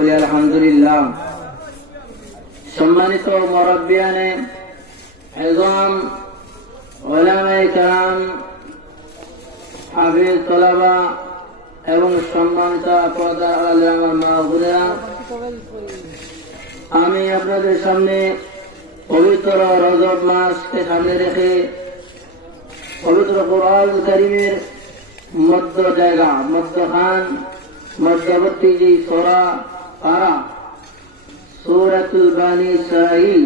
বলি আলহামদুলিল্লাহ। সম্মানিত মুরব্বিয়ানে ইজম, উলামায়ে কেরাম, হাফেজ তলাবা এবং সম্মানিত পর্দার আড়ালে আমার মা বোনেরা, আমি আপনাদের সামনে পবিত্র রজব মাসকে সামনে রেখে পবিত্র কুরআন কারীমের মধ্যবর্তী যে সূরা পারা, সূরাতুল বানি ইসরাঈল,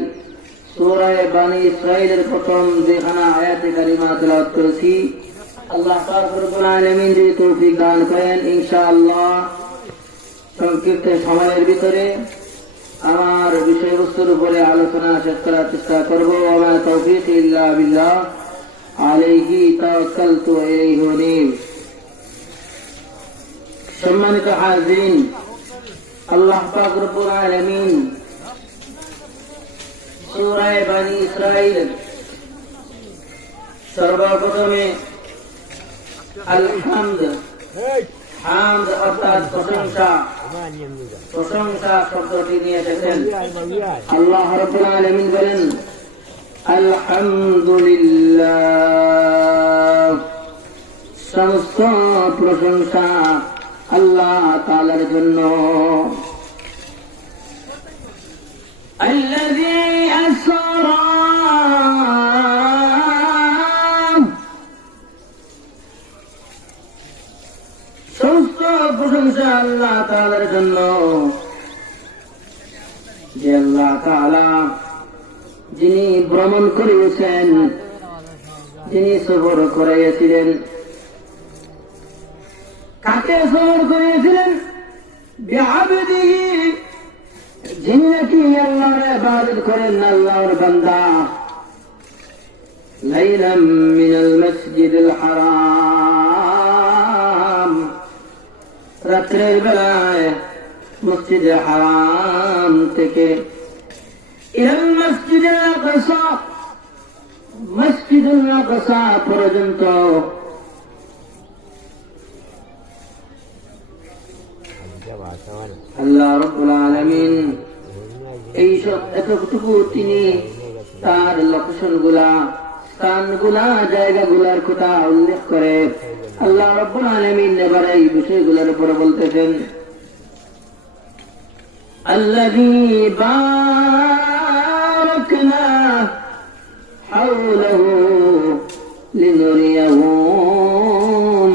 সূরা বানি ইসরাঈলের প্রথম দুইখানা আয়াতে কারিমা তেলাওয়াত করেছি। আল্লাহ পাক রব্বুল আলামিন যদি তৌফিক দান করেন, ইনশাআল্লাহ সংক্ষিপ্ত সময়ের ভিতরে আমার বিষয়বস্তুর উপরে আলোচনা শেষ করার চেষ্টা করব। ওয়া তৌফিক ইল্লা বিল্লাহ, আলাইহি তাওয়াক্কালতু ওয়া ইলাইহি উনীব। সম্মানিত হাজিরিন, আল্লাহ পাক রব্বুল আলামিন সূরা বানি ইসরাঈল সর্বপ্রথমে হামদ অর্থাৎ প্রশংসা শব্দটি নিয়ে এসেছেন। আল্লাহ রাব্বুল আলামিন বলেন আলহামদুলিল্লাহ, সমস্ত প্রশংসা আল্লাহ তাআলার জন্য। الذي أسرى সমস্ত প্রশংসা আল্লাহ তাআলার জন্য, যে আল্লাহ তাআলা যিনি ভ্রমণ করিয়েছেন, যিনি সফর করাইয়াছিলেন। কাকে সফর করিয়েছিলেন? বিআবদিহি, যিনি নাকি আল্লাহর ইবাদত করেন, আল্লাহর বান্দা। লাইলাম মিনাল মসজিদিল হারাম, রাত্রের বেলায় মসজিদে হারাম থেকে ইলাল মসজিদিল আকসা, মসজিদুল আকসা পর্যন্ত আল্লাহ রাব্বুল আলামিন এইসব এতটুকু তিনি তার লোকেশন গুলা, স্থানগুলা, জায়গাগুলার কথা উল্লেখ করে আল্লাহ রাব্বুল আলামিন এবার এই বিষয়গুলোর উপর বলতেছেন আল্লাযী বারাকনা হাওলাহু লিনুরিয়াহু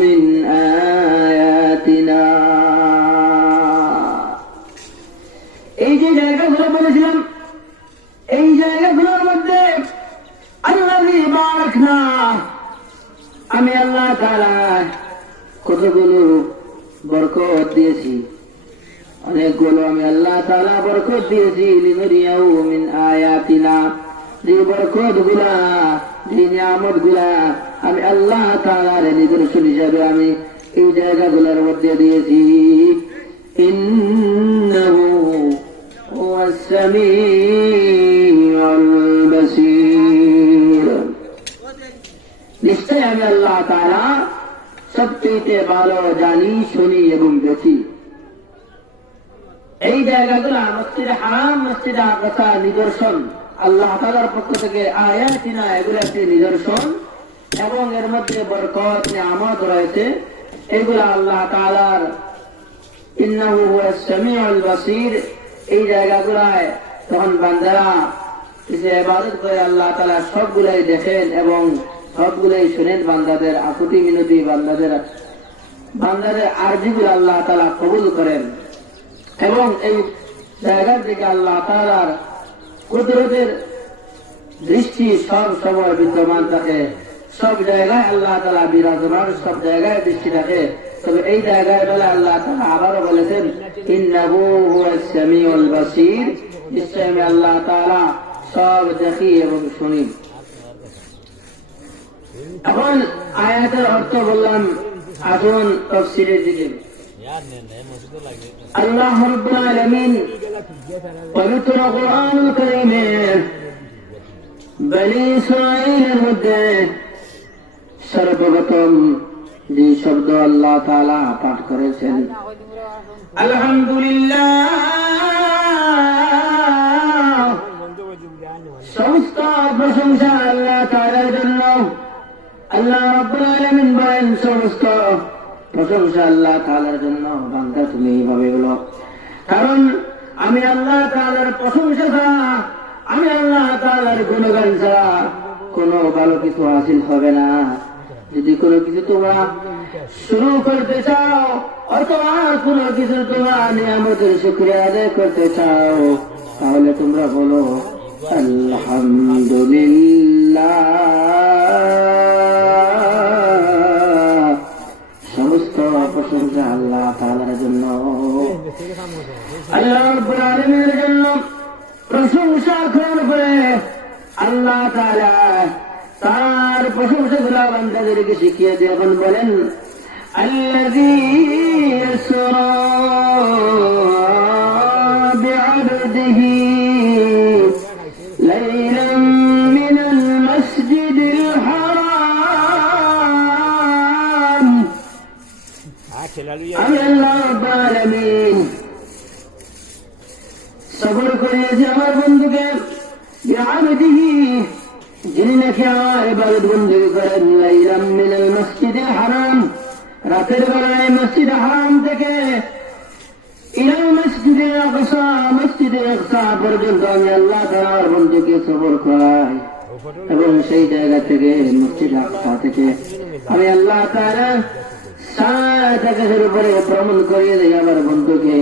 মিন আয়াতিনা। এই যে জায়গাগুলো বলেছিলাম, এই জায়গাগুলোর মধ্যে আল্লাযী বারাকনা, আমি আল্লাহ তাআলা কতগুলো বরকত দিয়েছি, অনেকগুলো আমি আল্লাহ তাআলা বরকত দিয়েছি। লিনুরিয়াহু মিন আয়াতিনা, যে বরকত গুলা, যে নিয়ামত গুলা আমি আল্লাহ তাআলার নিদর্শন হিসাবে আমি এই জায়গাগুলোর মধ্যে দিয়েছি। ইন্নাহু হুয়াস সামিউল বাসীর, নিশ্চয় আমি আল্লাহ তাআলা সবচেয়ে ভালো জানি, শুনি এবং দেখি। এই জায়গাগুলো মসজিদে হারাম, মসজিদে আকসা নিদর্শন, আল্লাহ তাআলার পক্ষ থেকে আয়াতিনা, এগুলো একটি নিদর্শন এবং এর মধ্যে বরকত নিয়ামত রয়েছে। এগুলো আল্লাহ তাআলার ইন্নাহু হুয়াস সামিউল বাসীর, এই জায়গাগুলায় তখন বান্দারা যে ইবাদত করে আল্লাহ তাআলা সবগুলাই দেখেন এবং সবগুলাই শুনেন। বান্দাদের আকুতি মিনতি, বান্দাদের আরজিগুলো আল্লাহ তাআলা কবুল করেন এবং এই জায়গার দিকে আল্লাহ তাআলার কুদরতের দৃষ্টি সব সময় বিদ্যমান থাকে। সব জায়গায় আল্লাহ তাআলা বিরাজমান, সব জায়গায় দৃষ্টি থাকে। তবে এই জায়গায় বলে আল্লাহ তাআলা আবারও বলেছেন ইন্নাহু হুয়াস সামিউল বাসীর, নিশ্চয় আমি আল্লাহ তাআলা সব দেখি এবং শুনি। এখন আয়াতের অর্থ বললাম, আসুন তাফসীরের দিকে। আল্লাহ রাব্বুল আলামিন পবিত্র কুরআনুল কারীমের বনী ইসরাঈলের মধ্যে সর্বপ্রথম যে শব্দ আল্লাহ তাআলা পাঠ করেছেন আলহামদুলিল্লাহ প্রশংসা আল্লাহ তাআলার জন্য। আল্লাহ রাব্বুল আলামিন বলেন, সমস্ত প্রশংসা আল্লাহ তাআলার জন্য। বান্দা তুমি এইভাবে বলো, কারণ আমি আল্লাহ তাআলার প্রশংসা ছাড়া, আমি আল্লাহ তাআলার গুণগান ছাড়া কোনো ভালো কিছু হাসিল হবে না। যদি কোনো কিছু তোমরা শুরু করতে চাও অথবা কোনো কিছু তোমরা নিয়ামতের শুকরিয়া আদায় করতে চাও, তাহলে তোমরা বলো আলহামদুলিল্লাহ। সমস্ত প্রশংসা আল্লাহ তাআলার জন্য, আল্লাহ রাব্বুল আলামিনের জন্য। প্রশংসা করার পরে আল্লাহ তাআলা তার প্রশংসাগুলো বান্দাদেরকে শিখিয়ে দিয়ে এখন বলেন, আল্লাযী ইয়াসরা বিআবদিহি লাইলান মিনাল মাসজিদিল হারাম। আমি আল্লাহ রাব্বুল আলামিন সবর করিয়েছি আমার বন্ধুকে, বিআবদিহি যিনি নাকি আমার ইবাদত বন্দেগী করেন, লাইলাম মিনাল মসজিদিল হারাম, রাতের বেলায় মসজিদ হারাম থেকে ইলাল মসজিদে আকসা, মসজিদে আকসা পর্যন্ত আমি আল্লাহ তাআলা আমার বন্ধুকে সবর করাই, এবং সেই জায়গা থেকে মসজিদ আকসা থেকে আমি আল্লাহ তাআলা 7 আকাশের উপরে ভ্রমণ করিয়ে দেই আমার বন্ধুকে।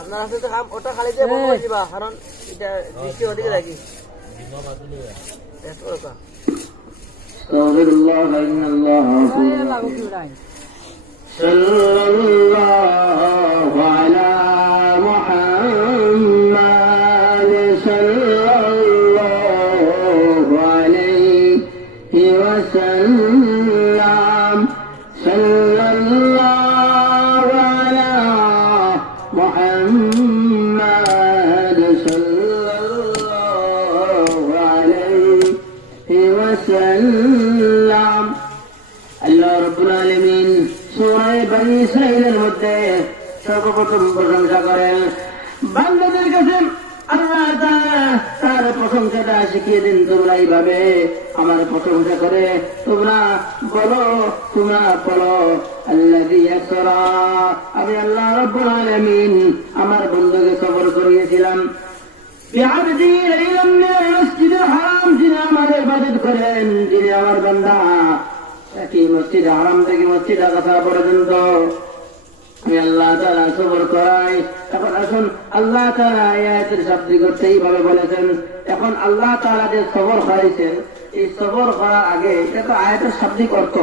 আপনার হাতে তো ওটা খালি দিয়ে বন্ধ করে দিবা, কারণ এটা দৃষ্টি ওদিকে রাখি। আস্তাগফিরুল্লাহ ইন্নাল্লাহা সাল্লাল্লাহু আলা মুহাম্মাদ সাল্লাল্লাহু আলাইহি ওয়াসাল্লাম, সাল্লাল্লাহু আলা মুহাম্মাদ সাল্লাল্লাহু আলাইহি ওয়াসাল্লাম। আল্লাহ রাব্বুল আলামিন সূরা বনী ইসরাঈলের মধ্যে সর্বপ্রথম প্রশংসা করেন বান্দাদের কাছে। আল্লাহ তাআলা তার প্রশংসাটা শিখিয়ে দিন, তোমরা এইভাবে আমার প্রশংসা করে তোমরা বলো, তোমরা বলো আল্লাযী ইয়াসরা, আমি আল্লাহ রাব্বুল আলামিন আমার বন্ধুকে সবর করিয়েছিলাম, বিআবদিহি লাইলাম মিনাল মসজিদিল হারাম, যিনি আমার ইবাদত করেন, যিনি আমার বান্দা, একই মসজিদ হারাম থেকে মসজিদ আকসা পর্যন্ত আমি আল্লাহ তাআলা সবর করাই। এখন আসুন, আল্লাহ তাআলা আয়াতের শাব্দিক অর্থে এইভাবে বলেছেন। এখন আল্লাহ তাআলা যে সবর করাইছেন, এই সবর করার আগে এটা তো আয়াতের শাব্দিক অর্থ,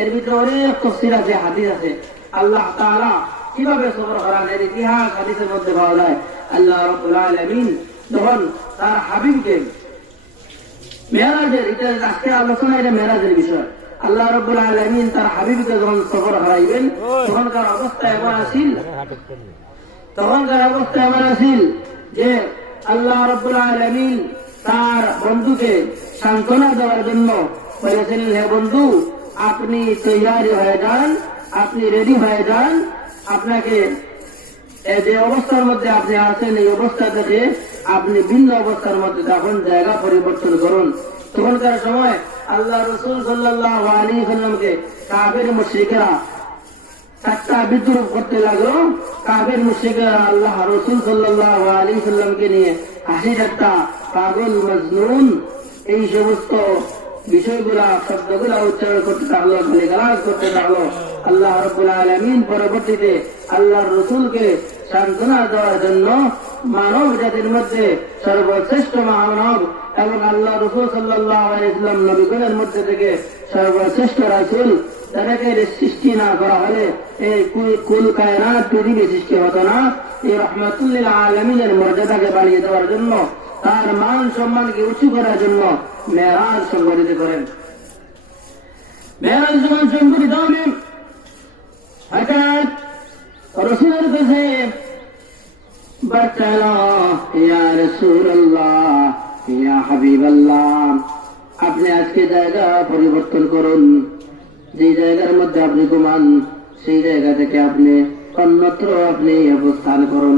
এর ভিতরে অনেক তাফসীর আছে, হাদিস আছে। আল্লাহ তাআলা কিভাবে সবর করান এর ইতিহাস হাদিসের মধ্যে পাওয়া যায়। আল্লাহ রাব্বুল আলামিন যখন তার হাবিবকে মেরাজের, এটা আজকে আলোচনা, এটা মেরাজের বিষয়। আল্লাহ রাব্বুল আলামিন তার হাবিবকে যখন সফর হারাইবেন, তখনকার অবস্থা এমন আসিল যে আল্লাহ রাব্বুল আলামিন তার বন্ধুকে সান্ত্বনা দেওয়ার জন্য বলেছিলেন, হে বন্ধু, আপনি তৈয়ারি হয়ে যান, আপনি রেডি হয়ে যান, আপনাকে যে অবস্থার মধ্যে আপনি আছেন এই অবস্থা থেকে আপনি ভিন্ন অবস্থার মধ্যে তখন জায়গা পরিবর্তন করুন। তখনকার সময় আল্লাহ রাসূল সাল্লাল্লাহু আলাইহি ওয়াসাল্লামকে কাফের মুশরিকরা ঠাট্টা বিদ্রুপ করতে লাগলো। কাফের মুশরিকরা আল্লাহ রাসূল সাল্লাল্লাহু আলাইহি ওয়াসাল্লামকে নিয়ে হাসি ঠাট্টা, পাগল, মজনুন, এই সমস্ত বিষয়গুলা, শব্দগুলা উচ্চারণ করতে থাকলো, গালিগালাজ করতে থাকলো। আল্লাহ রাব্বুল আলামিন পরবর্তীতে আল্লাহর রাসূলকে সান্ত্বনা দেওয়ার জন্য মানব জাতির মধ্যে সর্বশ্রেষ্ঠ মানব এবং আল্লাহ রাসূল সাল্লাল্লাহু আলাইহি ওয়াসাল্লাম নবীগণের মধ্যে থেকে সর্বশ্রেষ্ঠ রাসূল, যাদেরকে সৃষ্টি না করা হলে এই কুল কায়নাত পৃথিবী সৃষ্টি হতো না। এই রাহমাতুল লিল আলামিনের মর্যাদাকে বাড়িয়ে দেওয়ার জন্য, তার মান সম্মানকে উঁচু করার জন্য মেরাজ সংগঠিত করেন। মেরাজ যখন সংগঠিত হবে, হঠাৎ রাসূলের কাছে বার্তা এলো, ইয়া রাসূলুল্লাহ, ইয়া হাবিবাল্লাহ, আপনি আজকে জায়গা পরিবর্তন করুন, যে জায়গার মধ্যে আপনি ঘুমান সেই জায়গা থেকে আপনি অন্যত্র আপনি অবস্থান করুন।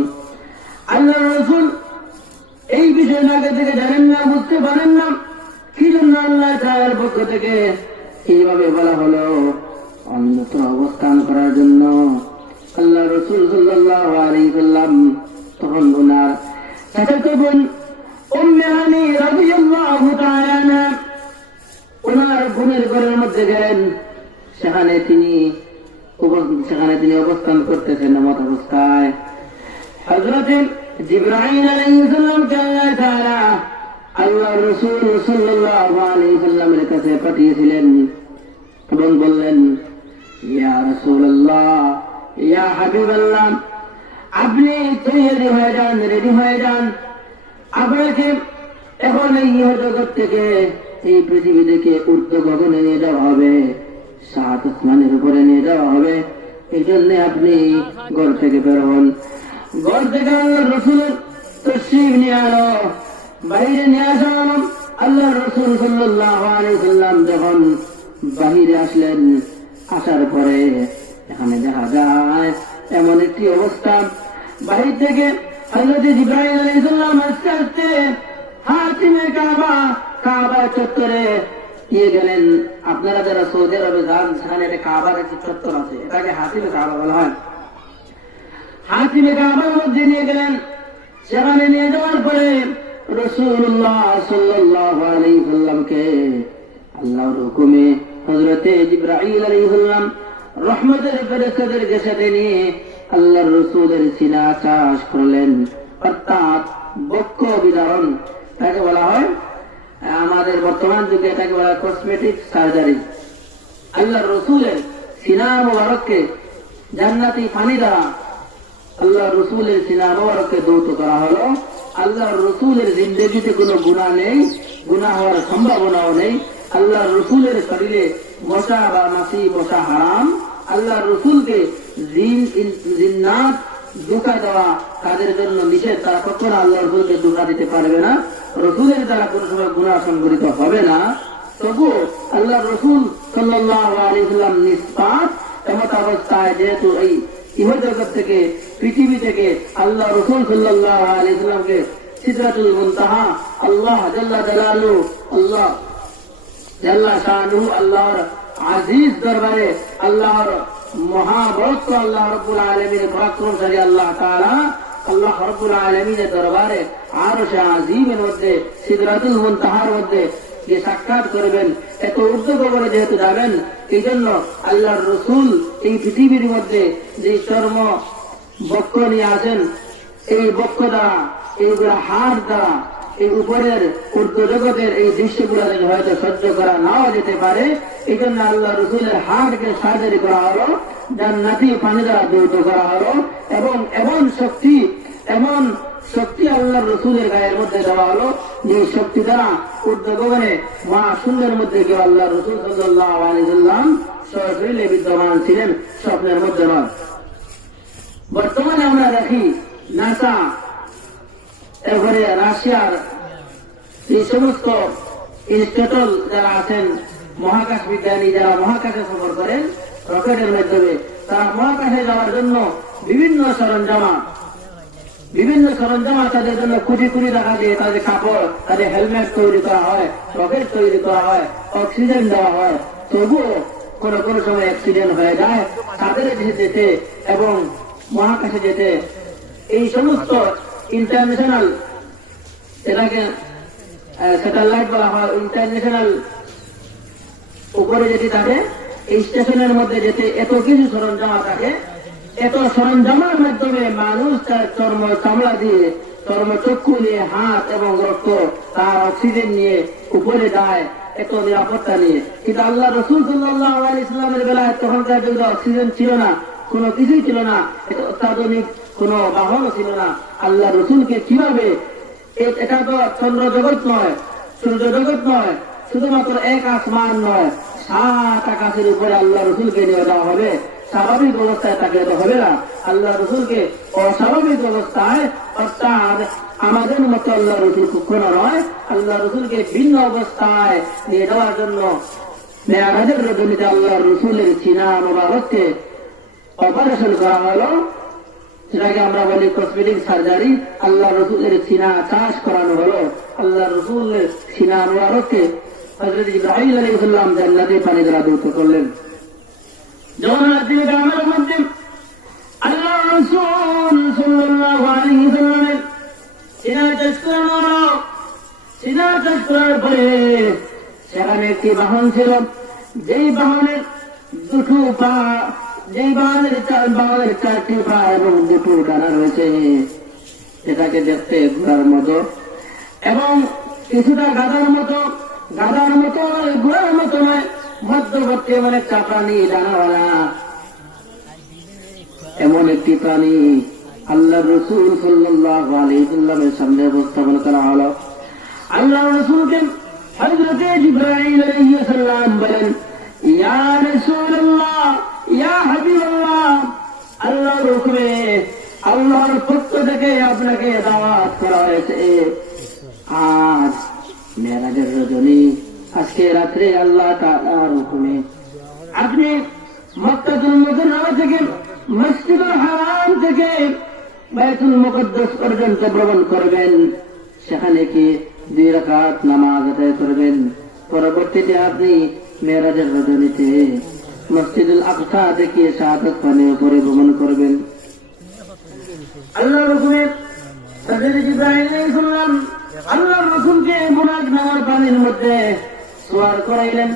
আল্লাহ রসুল এই বিষয় আগে থেকে জানেন না, বুঝতে পারেন না, কি জন্য আল্লাহ তাআলার পক্ষ থেকে এইভাবে বলা হলো অন্যত্র অবস্থান করার জন্য। আল্লাহ রসুল সাল্লাল্লাহু আলাইহি সাল্লাম তখন ওনার চাচাতো বোন উম্মে হানি রাদিয়াল্লাহু তাআলা আনহা ওনার বোনের ঘরের মধ্যে গেলেন। সেখানে তিনি অবস্থান করতেছেন এমত অবস্থায় হযরত জিবরাইল আলাইহিস সালামকে আল্লাহ তাআলা আল্লাহ রাসূল সাল্লাল্লাহু আলাইহি সাল্লামের কাছে পাঠিয়েছিলেন এবং বললেন, ইয়া রাসূলুল্লাহ, ইয়া হাবিবাল্লাহ, আপনি তৈরি হয়ে যান, রেডি হয়ে যান। আপনাকে এখন এই জগৎ থেকে, এই পৃথিবী থেকে ঊর্ধ্ব গগনে নিয়ে যাওয়া হবে, সাত আসমানের উপরে নিয়ে যাওয়া হবে। এই জন্য আপনি ঘর থেকে বের হন। ঘর থেকে আল্লাহ রসুলের তশরিফ নিয়ে আলো, বাহিরে নিয়ে আসা হলো। আল্লাহ রসুল সাল্লাল্লাহু আলাইহি সাল্লাম যখন বাহিরে আসলেন, আসার পরে এখানে দেখা যায় এমন একটি অবস্থা, বাহির থেকে হযরত জিবরাইল আলাইহিস সালাম আস্তে আস্তে হাতিমে কাবা চত্বরে গিয়ে গেলেন। আপনারা যারা সৌদি আরবে যান, সেখানে একটা কাবার একটি চত্বর আছে, এটাকে হাতিমে কাবা বলা হয়। হাতিমে কাবার মধ্যে নিয়ে গেলেন। সেখানে নিয়ে যাওয়ার পরে রাসূলুল্লাহ সাল্লাল্লাহু আলাইহি সাল্লামকে আল্লাহর হুকুমে হযরতে জিবরাইল আলাইহিস সালাম রহমতের ফেরেশতাদেরকে সাথে নিয়ে আল্লাহর রাসূলের সিনা চাষ করলেন, অর্থাৎ বক্ষ বিদারণ, তাকে বলা হয় আমাদের বর্তমান যুগে এটাকে বলা হয় কসমেটিক সার্জারি। আল্লাহর রাসূলের সিনা মুবারককে জান্নাতি পানি দ্বারা আল্লাহর রাসূলের সিনা মুবারককে ধৌত করা হলো। আল্লাহর রাসূলের জিন্দেগিতে কোনো গুনাহ নেই, গুনাহ হওয়ার সম্ভাবনাও নেই। আল্লাহর রাসূলের শরীরে মশা বা মাছি মশা হারাম। আল্লাহর রাসূলকে জিন্নাত ধোঁকা দেওয়া তাদের জন্য নিষেধ, তারা কখনো আল্লাহর রাসূলকে ধোঁকা দিতে পারবে না। রাসূলের দ্বারা কোনো সময় গুনাহ সংঘটিত হবে না। তবুও আল্লাহর রাসূল সাল্লাল্লাহু আলাইহি সাল্লাম নিষ্পাপ এমত অবস্থায়, যেহেতু এই ইহজগৎ থেকে, পৃথিবী থেকে আল্লাহ রাসূল সাল্লাল্লাহু আলাইহি সাল্লামকে সিদরাতুল মুনতাহা আল্লাহ জাল্লা জালালু, আল্লাহ জাল্লা শানুহু, আল্লাহর আজিজ দরবারে, আল্লাহর মহাবরত্ব, আল্লাহ রাব্বুল আলামিনের পরাক্রমশালী আল্লাহ তাআলা, আল্লাহ রাব্বুল আলামিনের দরবারে আরশে আজিমের মধ্যে, সিদরাতুল মুনতাহার মধ্যে যে সাক্ষাৎ করবেন, এত ঊর্ধ্ব গগনে যেহেতু যাবেন, এই জন্য আল্লাহর রাসূল এই পৃথিবীর মধ্যে যে চর্ম বক্ষ নিয়ে আসেন, এই বক্ষ দ্বারা, এইগুলা হাড় দ্বারা, এই উপরের ঊর্ধ্ব জগতের এই দৃশ্যগুলো হয়তো সহ্য করা নাও যেতে পারে। এই জন্য আল্লাহ রাসূলের হাড়কে সার্জারি করা হলো, জান্নাতি পানি দ্বারা ধৌত করা হলো, এবং এমন শক্তি আল্লাহর রাসূলের গায়ের মধ্যে দেওয়া হলো, যে শক্তি দ্বারা ঊর্ধ্ব গগনে মহাশূন্যের মধ্যে কেউ আল্লাহ রাসূল সাল্লাল্লাহু আলাইহি সাল্লাম সশরীরে বিদ্যমান ছিলেন, স্বপ্নের মধ্যে নয়। বর্তমানে আমরা দেখি নাসা, এরপরে রাশিয়ার এই সমস্ত ইনস্টিটিউট যারা আছেন, মহাকাশ বিজ্ঞানী যারা মহাকাশে সফর করেন রকেটের মাধ্যমে, তারা মহাকাশে যাওয়ার জন্য বিভিন্ন সরঞ্জাম তাদের জন্য কোটি কোটি টাকা দিয়ে তাদের কাপড়, তাদের হেলমেট তৈরি করা হয়, রকেট তৈরি করা হয়, অক্সিজেন দেওয়া হয়। তবুও কোন কোন সময় অ্যাক্সিডেন্ট হয়ে যায়। তাদের যেতে এবং মহাকাশে যেতে এই সমস্ত ইন্টারন্যাশনাল, এটাকে স্যাটেলাইট বলা হয়, ইন্টারন্যাশনাল উপরে যেতে থাকে, এই স্টেশনের মধ্যে যেতে এত কিছু সরঞ্জাম থাকে। এত সরঞ্জামের মাধ্যমে মানুষ তার চামড়া দিয়ে, চক্ষু নিয়ে, হাত এবং রক্ত, তার অক্সিজেন নিয়ে উপরে যায়, এত নিরাপত্তা নিয়ে। কিন্তু আল্লাহ রাসূল সাল্লাল্লাহু আলাইহি সাল্লামের বেলায় তখনকার যুগে অক্সিজেন ছিল না, কোনো কিছুই ছিল না, অত্যাধুনিক কোনো বাহনও ছিল না। আল্লাহ রাসূলকে কিভাবে, এটা তো চন্দ্র জগৎ নয়, সূর্য জগৎ নয়, শুধুমাত্র এক আসমান নয়, 7 আকাশের উপরে আল্লাহ রাসূলকে নিয়ে যাওয়া হবে। স্বাভাবিক অবস্থায় তাকে তো হবে না। আল্লাহ রাসূলকে অস্বাভাবিক অবস্থায়, অর্থাৎ আমাদের মতো আল্লাহ রাসূল কখনো নয়, আল্লাহ রাসূলকে ভিন্ন অবস্থায় নিয়ে যাওয়ার জন্য মেরাজের রজনীতে আল্লাহ রাসূলের সিনা মুবারককে অপারেশন করা হলো, সেটাকে আমরা বলি কসমেটিক সার্জারি। আল্লাহ রসুলের সিনা চাষ করানো হলো। আল্লাহ রসুলের সিনা মুবারককে হযরত ইব্রাহিম আলাইহিস সালাম জান্নাতে পানি দ্বারা দৌত করলেন। জগন্নাথ গ্রামের মধ্যে আল্লাহ রসুল সাল্লাল্লাহু আলাইহি ওয়াসাল্লামের সিনা চাষ করানো হলো। সিনা চাষ করার পরে সেখানে একটি বাহন ছিল, যেই বাহনের দুটো পা, যেই বাহনের চারটি পা এবং দুটো ডানা রয়েছে, এটাকে দেখতে ঘোড়ার মতো এবং কিছুটা গাধার মতো ঘোড়ার মতো নয়, মধ্যবর্তী এমন একটা প্রাণী, ডানাওয়ালা এমন একটি প্রাণী আল্লাহ রসুল সাল্লাল্লাহু আলাইহি ওয়াসাল্লামের সামনে উপস্থাপন করা হলো। আল্লাহ রসুলকে হযরত জিবরাইল আলাইহিস সালাম বলেন, ইয়া রাসূলুল্লাহ, ইয়া হাবিবাল্লাহ, আল্লাহর হুকুমে আল্লাহর পক্ষ থেকে আপনাকে দাওয়াত করা হয়েছে। আজ মেরাজের রজনী, আজকে রাত্রে আল্লাহ তাআলার হুকুমে আপনি মক্কাতুল মুকাররমা থেকে মসজিদুল হারাম থেকে বাইতুল মুকদ্দাস পর্যন্ত ভ্রমণ করবেন। সেখানে কি 2 রাকাত নামাজ আদায় করবেন। পরবর্তীতে আপনি মেরাজের রজনীতে মসজিদুল আকসা থেকে শাহাদাত পানের উপরে ভ্রমণ করবেন। আল্লাহর হুকুমে হযরত জিবরাইল আলাইহিস সালাম আল্লাহর রাসূলকে বুরাক নামের পানির মধ্যে সওয়ার করাইলেন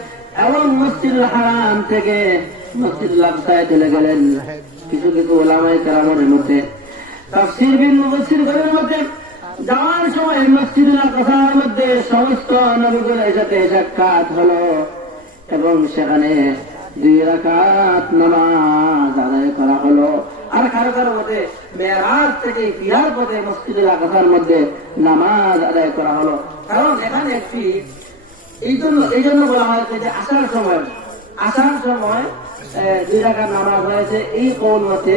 এবং মসজিদুল হারাম থেকে মসজিদুল আকসায় চলে গেলেন। কিছু উলামায়ে কেরামের মধ্যে, তাফসীর বিন মুফাসসিরদের মধ্যে যাওয়ার সময় মসজিদুল আকসার মধ্যে সমস্ত নবীদের সাথে সাক্ষাৎ হলো এবং সেখানে 2 রাকাত নামাজ আদায় করা হলো। আর কারো কারো মধ্যে মেরাজ থেকে ফিরার পথে মসজিদুল আকসার মধ্যে নামাজ আদায় করা হলো। কারণ এখানে একটি এই জন্য বলা হয়েছে যে আসার সময় 2 রাকাত নামাজ হয়েছে। এই কওল মতে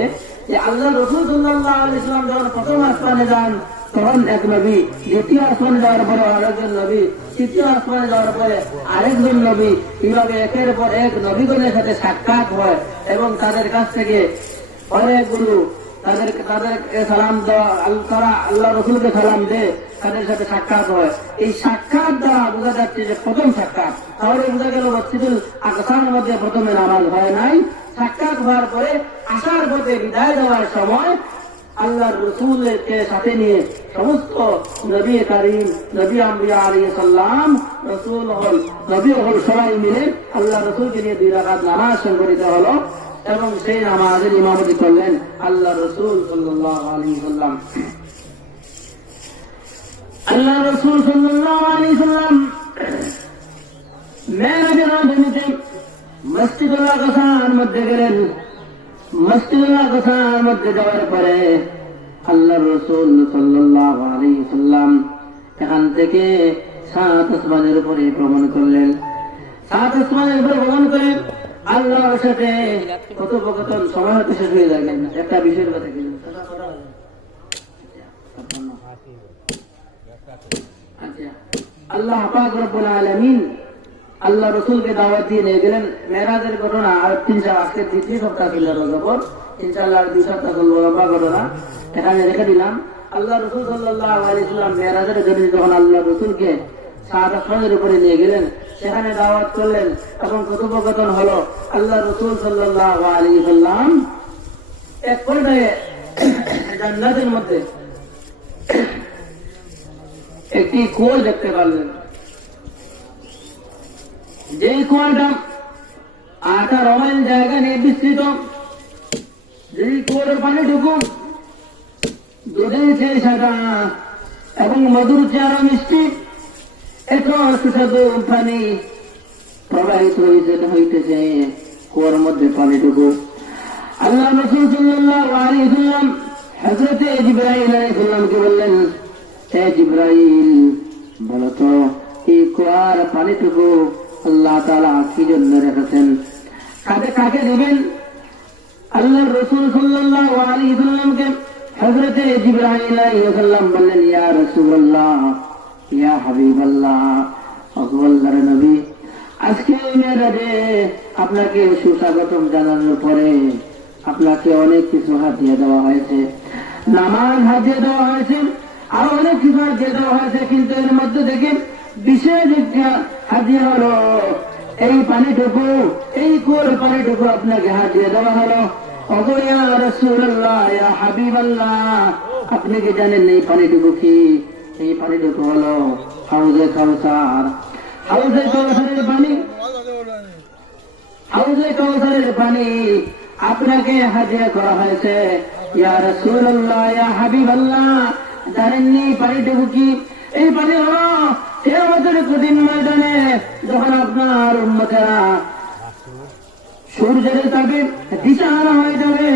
যে আল্লাহ রাসূল সাল্লাল্লাহু আলাইহি ওয়াসাল্লাম যখন প্রথম আসমানে যান তখন এক নবী, দ্বিতীয় আসমানে যাওয়ার পরে আরেকজন নবী, তৃতীয় আসমানে যাওয়ার পরে আরেকজন নবী, এইভাবে একের পর এক নবীগণের সাথে সাক্ষাৎ হয় এবং তাদের কাছ থেকে অনেকগুলো তাদেরকে সালাম দেওয়া, তারা আল্লাহ রসুলকে সালাম দেয়, তাদের সাথে সাক্ষাৎ হয়। এই সাক্ষাৎ দ্বারা বোঝা যাচ্ছে যে প্রথম সাক্ষাৎ। তাহলে বোঝা গেল মসজিদুল আকসার মধ্যে প্রথমে নামাজ হয় নাই। সাক্ষাৎ হওয়ার পরে আসার পথে বিদায় দেওয়ার সময় আল্লাহ রসুলকে সাথে নিয়ে সমস্ত নবী কারীম, নবী আম্বিয়া আলাইহিস সালাম, রসুল হল, নবী হল সবাই মিলে আল্লাহ রসুলকে নিয়ে 2 রাকাত নামাজ সংগঠিত হলো এবং সেই নামাজের ইমামতি করলেন আল্লাহ রসুল সাল্লাল্লাহু আলাইহি ওয়াসাল্লাম। আল্লাহ রসুল সাল্লাল্লাহু আলাইহি ওয়াসাল্লাম মেরাজের রজনীতে মসজিদুল আকসার মধ্যে গেলেন। মসজিদুল আকসার মধ্যে যাওয়ার পরে আল্লাহ রসুল সাল্লাল্লাহু আলাইহি ওয়াসাল্লাম এখান থেকে 7 আসমানের উপরে ভ্রমণ করলেন। 7 আসমানের উপরে ভ্রমণ করে আল্লাহর সাথে কথোপকথন, সময় হতে শেষ হয়ে যাবে। একটা বিষয়ের কথা কি আল্লাহ পাক রব্বুল আলামিন আল্লাহ রসুলকে দাওয়াত দিয়ে নিয়ে গেলেন। মেরাজের ঘটনা আর 3 আজকে 3 সপ্তাহ ছিল রজবর, ইনশাআল্লাহ 2 সপ্তাহ করবো লম্বা ঘটনা, এখানে রেখে দিলাম। আল্লাহ রসুল সাল্লাল্লাহু আলাইহি ওয়াসাল্লাম মেরাজের জন্য যখন আল্লাহ রসুলকে 7 আসমানের উপরে নিয়ে গেলেন, সেখানে দাওয়াত করলেন এবং কথোপকথন হলো। আল্লাহ রসুল সাল্লাল্লাহু আলাইহি ওয়াসাল্লাম এক পর্যায়ে জান্নাতের মধ্যে একটি কুয়া দেখতে পারলেন। যে কুয়াটা 18 মাইল জায়গা নিয়ে বিস্তৃত। যেই কুয়ার পানিটুকু দুধের চেয়ে সাদা এবং মধুর চেয়ে আরো মিষ্টি, এত সুস্বাদু পানি প্রবাহিত হইতেছে কুয়ার মধ্যে পানিটুকু। আল্লাহ রাসূল সাল্লাল্লাহু আলাইহি ওয়াসাল্লাম হযরত জিবরাইল আলাইহিস সালামকে বললেন, হে জিবরাইল, বলো তো এই কুয়ার পানিটুকু আল্লাহ তাআলা কি জন্য রেখেছেন, কাকে দিবেন? আল্লাহ রাসূল সাল্লাল্লাহু আলাইহি ওয়াসাল্লামকে হযরত জিবরাইল আলাইহিস সালাম বললেন, ইয়া রাসূলুল্লাহ, ইয়া হাবিবাল্লাহ, আল্লাহর নবী, আজকে মেরাজে আপনাকে সুস্বাগতম জানানোর পরে আপনাকে অনেক কিছু হাতিয়ে দেওয়া হয়েছে, নামাজ হাতিয়ে দেওয়া হয়েছে, আরো অনেক কিছু হাতিয়ে দেওয়া হয়েছে, কিন্তু এর মধ্যে দেখেন বিশেষ একটা হাতিয়ে হলো এই পানিটুকু, এই কুয়োর পানিটুকু আপনাকে হাতিয়ে দেওয়া হলো। ওগো ইয়া রাসূলুল্লাহ, ইয়া হাবিবাল্লাহ, আপনি কি জানেন এই পানিটুকু কি? এই পানিটুকু হলো হাউজে কাউসার। হাউজে কাউসারের পানি, হাউজে কাউসারের পানি আপনাকে হাদিয়া করা হয়েছে। ইয়া রাসূলুল্লাহ, ইয়া হাবিবাল্লাহ, জানেননি পানিটুকু কি? এই পানি হলো কিয়ামতের কঠিন ময়দানে যখন আপনার উম্মতেরা সূর্যের তাপে দিশাহারা হয়ে যাবে,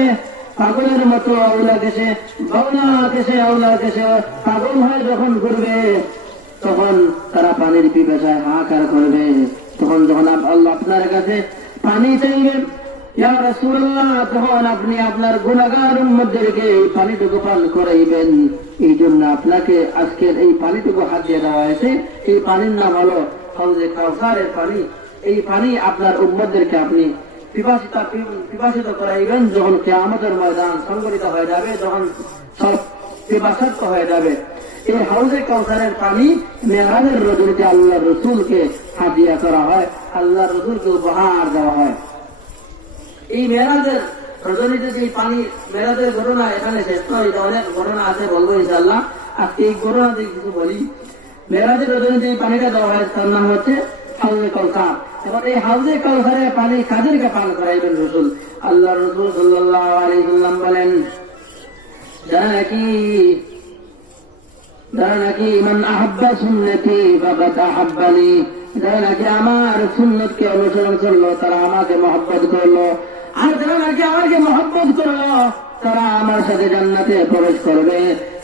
পাগলের মতো আউলা কেসে বাউলা কেসে আউলা কেসে পাগল হয়ে যখন ঘুরবে, তখন তারা পানির পিপাসায় হাহাকার করবে। তখন যখন আল্লাহ আপনার কাছে পানি চাইবে, ইয়া রাসূলুল্লাহ, তখন আপনি আপনার গুনাহগার উম্মতদেরকে এই পানিটুকু পান করাইবেন। এই জন্য আপনাকে আজকের এই পানিটুকু হাত দিয়ে দেওয়া হয়েছে। এই পানির নাম হলো হাউজে কাউসারের পানি। এই পানি আপনার উম্মতদেরকে আপনি পিপাসিত করাইবেন যখন কিয়ামতের ময়দান সংগঠিত হয়ে যাবে, যখন সব পিপাসার্থ হয়ে যাবে। এই হাউজে কাউসারের পানি মেরাজের রজনীতে আল্লাহ রসুলকে হাদিয়া করা হয়, আল্লাহ রসুলকে উপহার দেওয়া হয়। এই মেরাজের রজনীতে যে পানি, মেরাজের ঘটনা এখানে শেষ নয়, এটা অনেক ঘটনা আছে, বলবো ইনশাআল্লাহ। আজকে এই ঘটনা দিয়ে কিছু বলি। মেরাজের রজনীতে এই পানিটা দেওয়া হয়, তার নাম হচ্ছে হাউজে কাউসার। এবার এই হাউজে কাউসারের পানি কাদেরকে পান করাইবেন রসুল? আল্লাহ রসুল সাল্লাল্লাহু আলাইহি ওয়াসাল্লাম বলেন, যারা নাকি মান আহাব্বা সুন্নতি ফাকাদ আহাব্বানি, যারা নাকি আমার সুন্নতকে অনুসরণ করলো তারা আমাকে মহব্বত করলো, আর যারা নাকি আমাকে মহব্বত করলো তারা আমার সাথে জান্নাতে প্রবেশ করবে।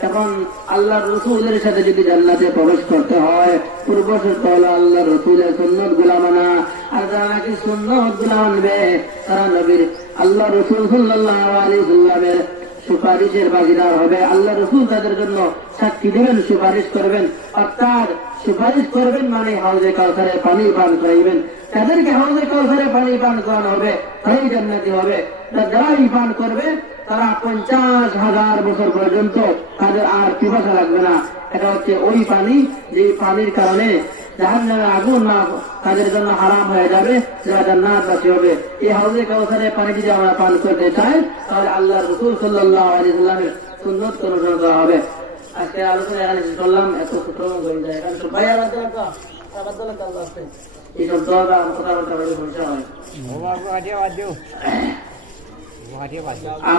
এখন আল্লাহ রসুলের সাথে যদি জান্নাতে প্রবেশ করতে হয়, পূর্ব শর্ত হলো আল্লাহ রসুলের সুন্নত গুলা মানা। আর যারা নাকি সুন্নত গুলা মানবে তারা নবীর আল্লাহ রসুল সাল্লাল্লাহু আলাইহি ওয়াসাল্লামের সুপারিশের ভাগীদার হবে। আল্লাহ রসুল তাদের জন্য সাক্ষী দিবেন, সুপারিশ করবেন। অর্থাৎ সুপারিশ করবেন মানে হাউজে কাউসারের পানি পান করাইবেন। তাদেরকে হাউজে কাউসারের পানি পান করানো হবে, তাই জান্নাতি হবে। যারাই পান করবে তারা 50,000 বছর পর্যন্ত তাদের আর পিপাসা লাগবে না। এটা হচ্ছে ওই পানি যে পানির কারণে জাহান্নামের আগুন না তাদের জন্য হারাম হয়ে যাবে, যারা জান্নাতবাসী হবে। এই হাউজে কাউসারের পানি যদি আমরা পান করতে চাই তাহলে আল্লাহ রাসূল সাল্লাল্লাহু আলাইহি ওয়াসাল্লামের সুন্নাত অনুসরণ করা হবে। আজকে আলোচনা এখানে শেষ করলাম। এত সূত্র হয়ে যায় এখানে সবাই আলাদা এইসব দরকার কথাবার্তা বলে বলতে হয়।